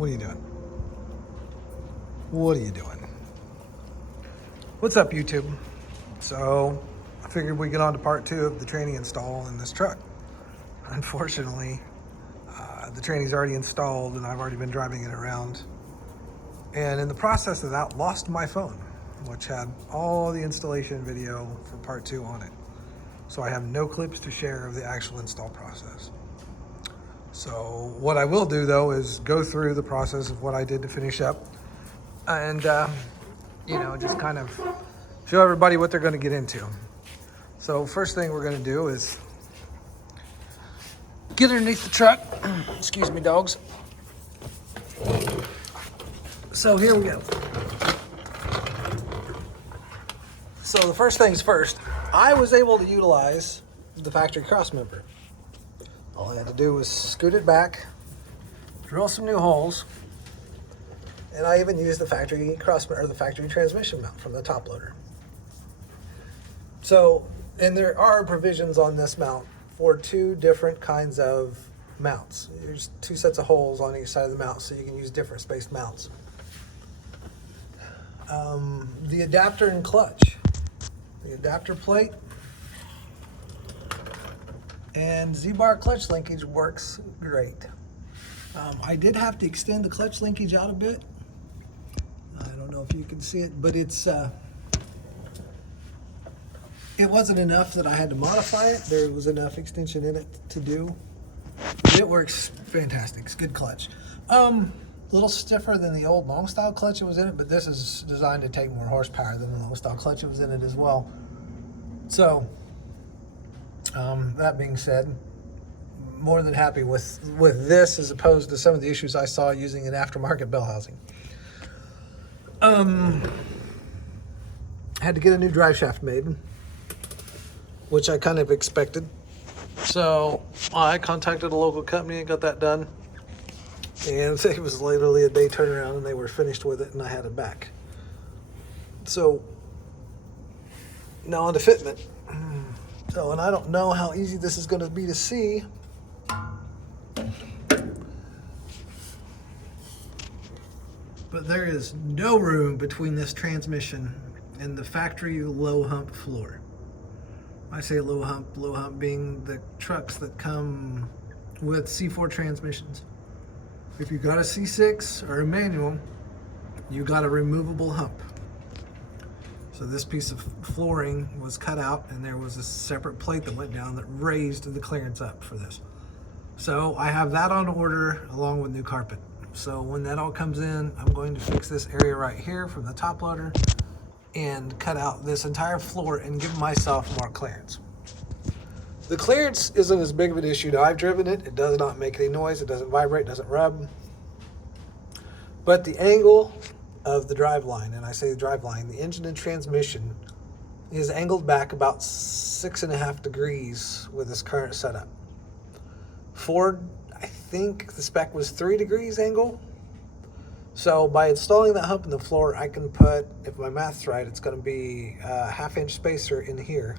What are you doing? What are you doing? What's up, YouTube? So I figured we'd get on to part 2 of the training install in this truck. Unfortunately, the training's already installed and I've already been driving it around. And in the process of that, lost my phone, which had all the installation video for part 2 on it. So I have no clips to share of the actual install process. So what I will do though is go through the process of what I did to finish up and, just kind of show everybody what they're going to get into. So first thing we're going to do is get underneath the truck. Excuse me, dogs. So here we go. So the first things first, I was able to utilize the factory cross member. All I had to do was scoot it back, drill some new holes, and I even used the factory the factory transmission mount from the top loader. So, and there are provisions on this mount for 2 different kinds of mounts. There's 2 sets of holes on each side of the mount, so you can use different spaced mounts. The adapter and clutch, the adapter plate and Z-bar clutch linkage works great. I did have to extend the clutch linkage out a bit. I don't know if you can see it, but it wasn't enough that I had to modify it. There was enough extension in it to do. It works fantastic. It's good clutch. A little stiffer than the old long style clutch that was in it, but this is designed to take more horsepower than the long style clutch that was in it as well. So, that being said, more than happy with this as opposed to some of the issues I saw using an aftermarket bell housing. Had to get a new drive shaft made, which I kind of expected. So I contacted a local company and got that done. And it was literally a day turnaround and they were finished with it and I had it back. So now on to fitment. So, and I don't know how easy this is going to be to see. But there is no room between this transmission and the factory low hump floor. I say low hump being the trucks that come with C4 transmissions. If you got a C6 or a manual, you got a removable hump. So this piece of flooring was cut out and there was a separate plate that went down that raised the clearance up for this. So I have that on order along with new carpet. So when that all comes in, I'm going to fix this area right here from the top loader and cut out this entire floor and give myself more clearance. The clearance isn't as big of an issue. I've driven it. It does not make any noise. It doesn't vibrate, doesn't rub. But the angle of the drive line, and I say the drive line, the engine and transmission is angled back about 6.5 degrees with this current setup. Ford, I think the spec was 3 degrees angle. So by installing that hump in the floor, I can put, if my math's right, it's going to be a 1/2 inch spacer in here.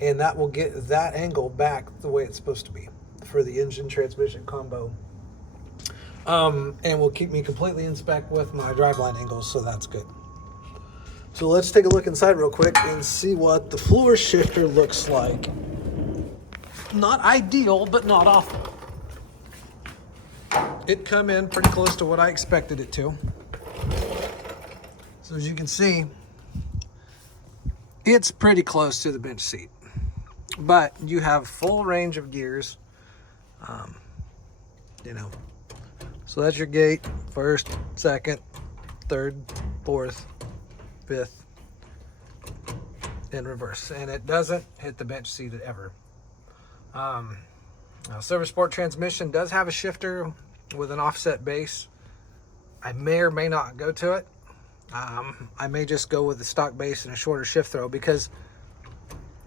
And that will get that angle back the way it's supposed to be for the engine transmission combo. And will keep me completely in spec with my driveline angles, so that's good. So let's take a look inside real quick and see what the floor shifter looks like. Not ideal, but not awful. It come in pretty close to what I expected it to. So as you can see, it's pretty close to the bench seat. But you have full range of gears, So that's your gate, 1st, 2nd, 3rd, 4th, 5th, in reverse. And it doesn't hit the bench seat ever. Silver Sport transmission does have a shifter with an offset base. I may or may not go to it. I may just go with the stock base and a shorter shift throw because,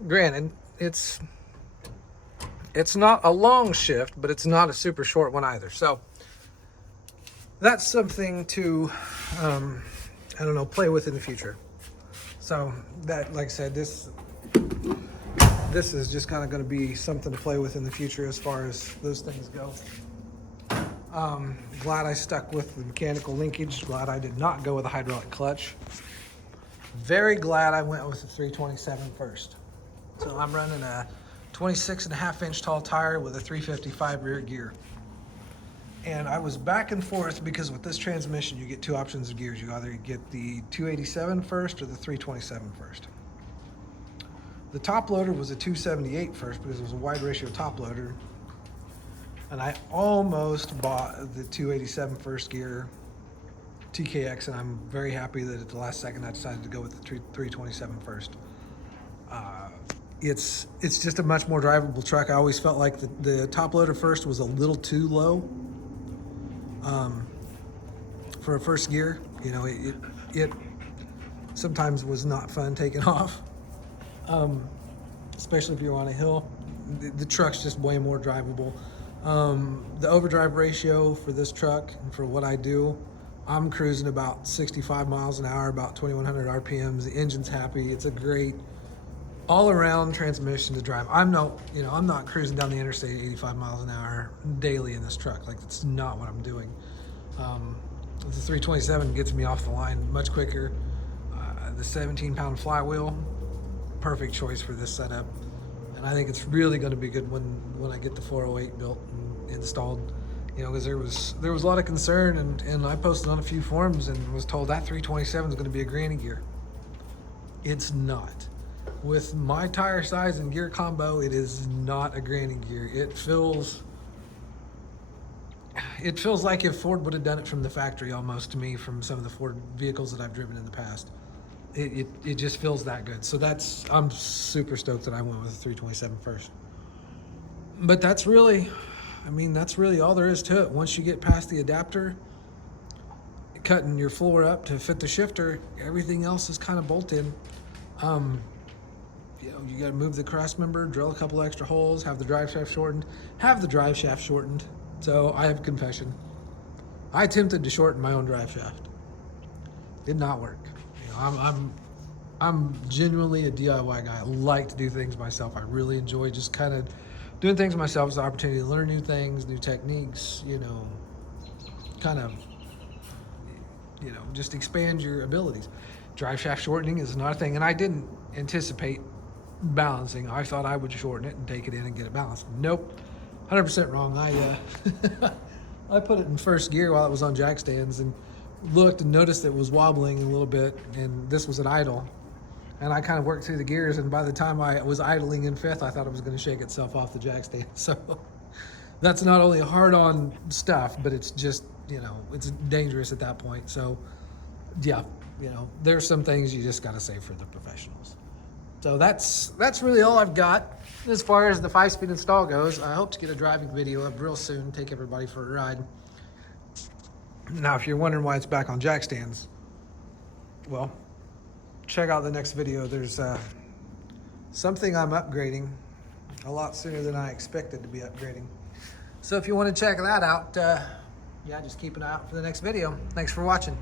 granted, it's not a long shift, but it's not a super short one either. So that's something to, play with in the future. So that, like I said, this is just kind of going to be something to play with in the future as far as those things go. Glad I stuck with the mechanical linkage. Glad I did not go with a hydraulic clutch. Very glad I went with the 327 first. So I'm running a 26.5-inch tall tire with a 355 rear gear. And I was back and forth because with this transmission, you get two options of gears. You either get the 287 first or the 327 first. The top loader was a 278 first because it was a wide ratio top loader. And I almost bought the 287 first gear TKX, and I'm very happy that at the last second I decided to go with the 327 first. It's just a much more drivable truck. I always felt like the top loader first was a little too low for a first gear. You know, it sometimes was not fun taking off, especially if you're on a hill. The truck's just way more drivable. The overdrive ratio for this truck and for what I do, I'm cruising about 65 miles an hour, about 2100 RPMs. The engine's happy. It's a great all-around transmission to drive. I'm not cruising down the interstate at 85 miles an hour daily in this truck. Like, that's not what I'm doing. The 327 gets me off the line much quicker. The 17-pound flywheel, perfect choice for this setup. And I think it's really going to be good when I get the 408 built and installed. You know, because there was a lot of concern, and I posted on a few forums and was told that 327 is going to be a granny gear. It's not. With my tire size and gear combo, it is not a granny gear. It feels like if Ford would have done it from the factory almost to me, from some of the Ford vehicles that I've driven in the past. It just feels that good. So I'm super stoked that I went with the 327 first. But that's really all there is to it. Once you get past the adapter, cutting your floor up to fit the shifter, everything else is kind of bolted. You know, you got to move the cross member, drill a couple extra holes, have the drive shaft shortened. So I have a confession. I attempted to shorten my own drive shaft. Did not work. You know, I'm genuinely a DIY guy. I like to do things myself. I really enjoy just kind of doing things myself. It's an opportunity to learn new things, new techniques, you know, kind of, you know, just expand your abilities. Drive shaft shortening is not a thing, and I didn't anticipate balancing. I thought I would shorten it and take it in and get it balanced. Nope, 100% wrong. I put it in first gear while it was on jack stands and looked and noticed it was wobbling a little bit, and this was at idle. And I kind of worked through the gears, and by the time I was idling in fifth, I thought it was going to shake itself off the jack stand. So that's not only hard-on stuff, but it's just, you know, it's dangerous at that point. So yeah, you know, there's some things you just got to save for the professionals. So that's really all I've got as far as the 5-speed install goes. I hope to get a driving video up real soon, take everybody for a ride. Now, if you're wondering why it's back on jack stands, well, check out the next video. There's something I'm upgrading a lot sooner than I expected to be upgrading. So if you want to check that out, yeah, just keep an eye out for the next video. Thanks for watching.